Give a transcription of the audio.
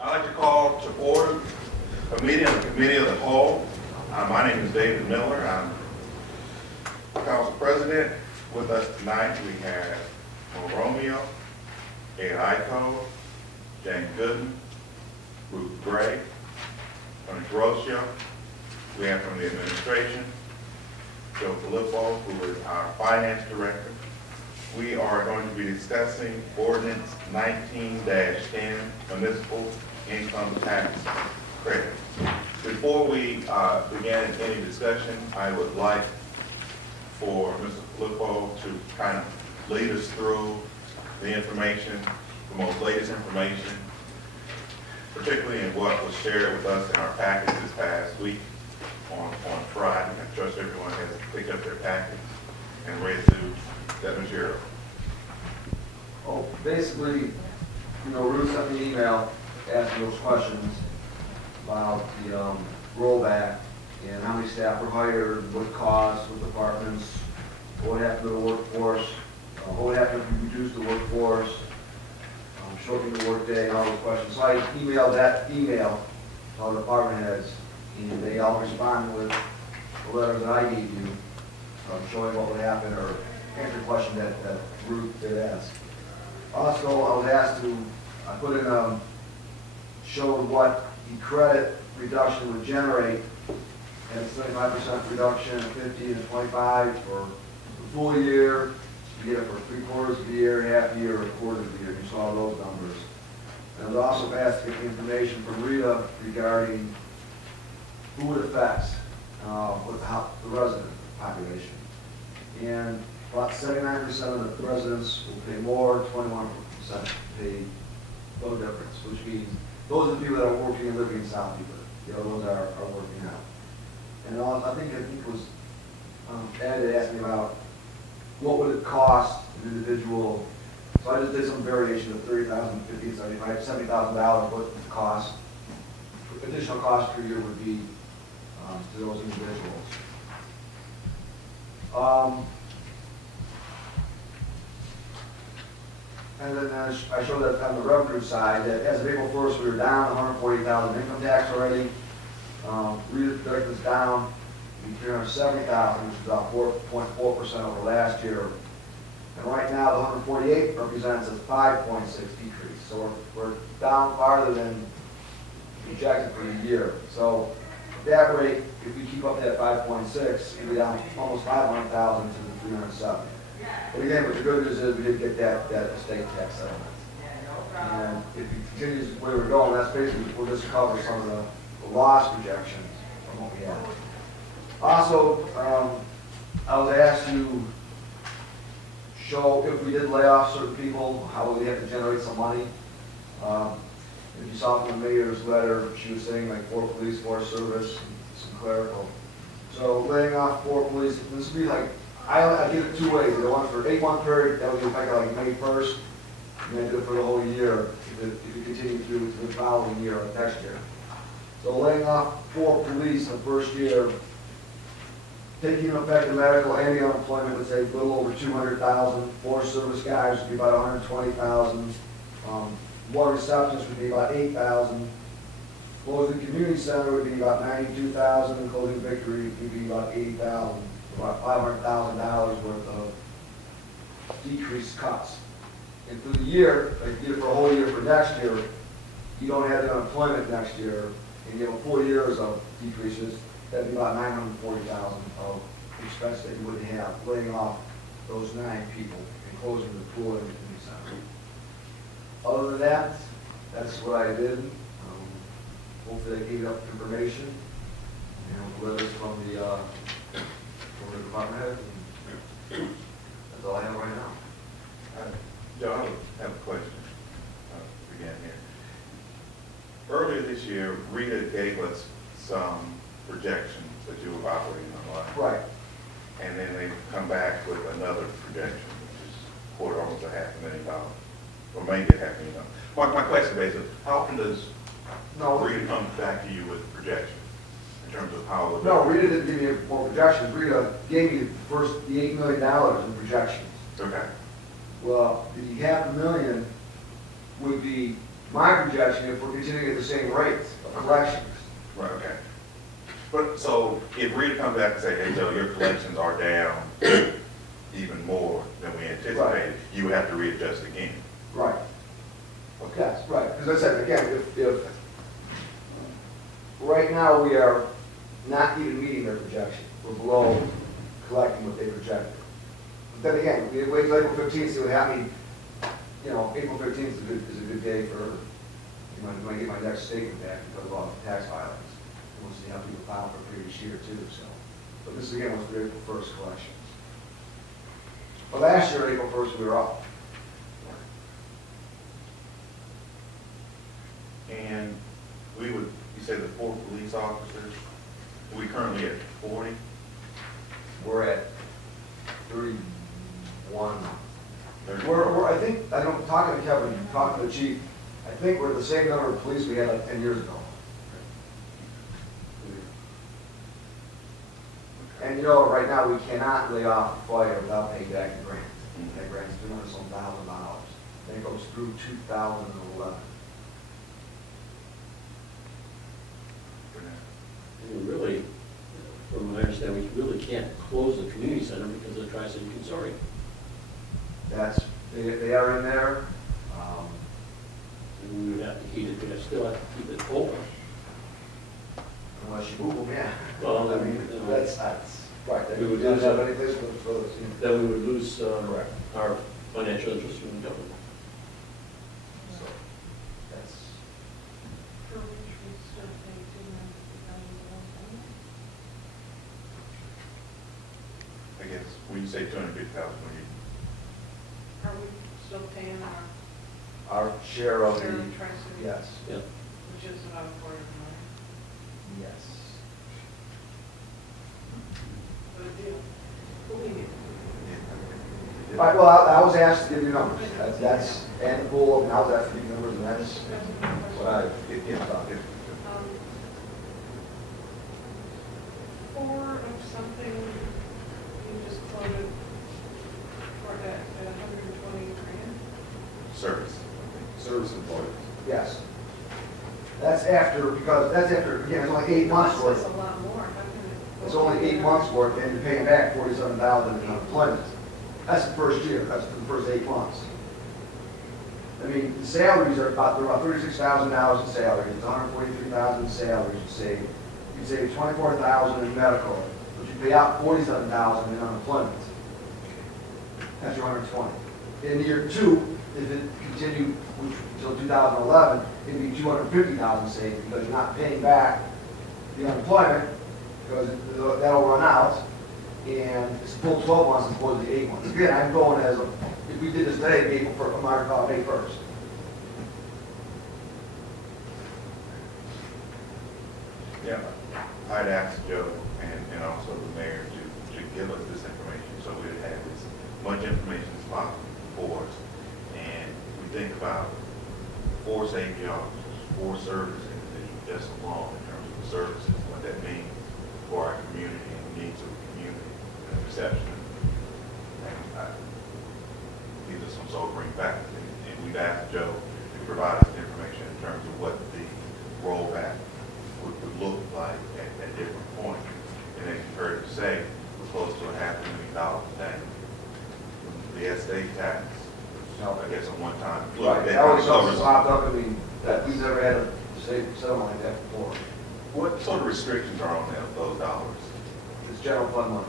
I'd like to call to order a meeting of the Committee of the Whole. My name is David Miller. I'm Council President. With us tonight, we have Mo Romeo, Ed Ico, Jane Gooden, Ruth Gray, Tony Grocio. We have from the administration, Joe Filippo, who is our Finance Director. We are going to be discussing Ordinance 19-10, Municipal Income Tax Credit. Before we begin any discussion, I would like for Mr. Filippo to kind of lead us through the information, the most latest information, particularly in what was shared with us in our package this past week on Friday. I trust everyone has picked up their package and read through that material. Oh, basically, Ruth sent me an email asking those questions about the rollback and how many staff were hired, what costs, what departments, what happened to the workforce, what happened if we reduced the workforce, shortening the workday, and all those questions. So I emailed that email to all the department heads, and they all responded with the letter that I gave you, showing what would happen or answer the question that Ruth did ask. Also, I was asked to, I put in, showed what the credit reduction would generate, and it's 75% reduction, 50 and 25 for the full year. You get it for 3/4 of the year, half year, or 1/4 of the year. You saw those numbers. And I was also asked to get information from Rita regarding who it affects with the resident population. And about 79% of the residents will pay more, 21% pay no difference, which means those are the people that are working and living in South Beaver. Those are working out. And I think it was Ed had asked me about what would it cost an individual. So I just did some variation of $30,000, $50,000, $75,000, $70,000. What the cost, additional cost per year would be to those individuals. And then I showed that on the revenue side, that as of April 1st, we were down 140,000 income tax already. Redirect was down to 370,000, which is about 4.4% over last year. And right now, the 148 represents a 5.6 decrease. So we're down farther than projected for the year. So at that rate, if we keep up that 5.6, we'll be down almost 500,000 to the 370. But again, what the good news is we did get that estate tax settlement. And if it continues the way we're going, that's basically, we'll just cover some of the loss projections from what we had. Also, I was asked to show if we did lay off certain people, how would we have to generate some money. If you saw from the mayor's letter, she was saying like 4 police, 4 service, and some clerical. So laying off 4 police, this would be like, I did it 2 ways. I did one for 8-month period, that would be effective like May 1st, and then I did it for the whole year, if you continue through to the following year or next year. So laying off 4 police in the first year, taking effect the medical and the unemployment would save a little over 200,000. 4 service guys would be about 120,000. 1 receptionist would be about 8,000. Closing community center would be about 92,000, and closing victory would be about 80,000. About $500,000 worth of decreased cuts. And for the year, like you did for a whole year for next year, you don't have the unemployment next year, and you have a 4 years of decreases, that'd be about $940,000 of expense that you would have laying off those 9 people and closing the pool and community center. Other than that, that's what I did. Hopefully I gave enough information, and letters from the department head. That's all I have right now. Joe, I have a question again here. Earlier this year, Rita gave us some projections that you were operating on, right? Right. And then they come back with another projection, which is almost $500,000, or maybe $500,000. My question basically, how often does Rita come back to you with projections in terms of how it would? No, Rita didn't give me more projections. Rita gave me the $8 million in projections. Okay. Well, the $500,000 would be my projection, if we're continuing at the same rate of collections, Right, okay. But, so, if Rita comes back and say, hey, Joe, your collections are down even more than we anticipated, you would have to readjust again. right, Okay. yes, right. Because I said, again, if, right now, we are not even meeting their projection. We're below collecting what they projected. But then again, we wait till April 15th, see what happens. You know, April 15th is a good day for, you know, when I get my next statement back because of all the tax filings. We'll see how people file for previous year too, so. But this again was for April 1st collections. But last year, April 1st, we were up. And we would, you said the 4 police officers, we currently at 40? We're at 31. 30? We're, I think, I don't, talking to Kevin, talking to the chief, I think we're the same number of police we had like 10 years ago. And you know, right now, we cannot lay off a fire without paying back the grant. That grant's $300,000. And it goes through 2011. And really, from my understanding, we really can't close the community center because of the Tri-City Consortium. That's, they are in there. And we would have to heat it, we'd still have to keep it open. Unless you move them, yeah. Well, I mean, that's, right. We would don't lose have that. any place for those, you know. Then we would lose Correct. our financial interest in the government. So, that's, For which we still pay $250,000. I guess, when you say 250,000, when you, Are we still paying our share of share the, of Tri-City? yes, Yeah. Which is about a quarter of a million. yes. Good deal. Believe it. All right, well, I was asked to give you numbers. That's, and the pool, and I was asked to give you numbers, and that's That's a good question. what I, thought. Um, Four of something you just quoted for at 120 grand. service. Service employees. Yes. That's after, because, that's after, again, it's only 8 months Costs worth. us a lot more. How can it? It's only 8 months worth, and you're paying back 47,000 in unemployment. That's the first year, that's the first 8 months. I mean, the salaries are about, they're about $36,000 in salaries, it's $143,000 in salaries you save. You save $24,000 in medical, but you pay out $47,000 in unemployment. That's your 120. In year 2, if it continued until 2011, it'd be $250,000 saved because you're not paying back the unemployment because that'll run out, and it's a full 12 months as opposed to 8 months. Again, I'm going as a, if we did this today, it'd be May 1st. Yeah, I'd asked Joe and also the mayor to give us this information so we'd have as much information as possible for us. And we think about 4 safety officers, 4 service individuals, just alone in terms of the services, what that means for our community and the needs of the community and the perception. And these are some sobering facts. And we've asked Joe to provide us the information in terms of what the rollback would look like at different points. And as you heard him say, we're close to $500,000 down. The estate tax, I guess a one-time. Right, that always something popped up, I mean, that we've never had a settlement like that before. What sort of restrictions are on those dollars? It's general fund money.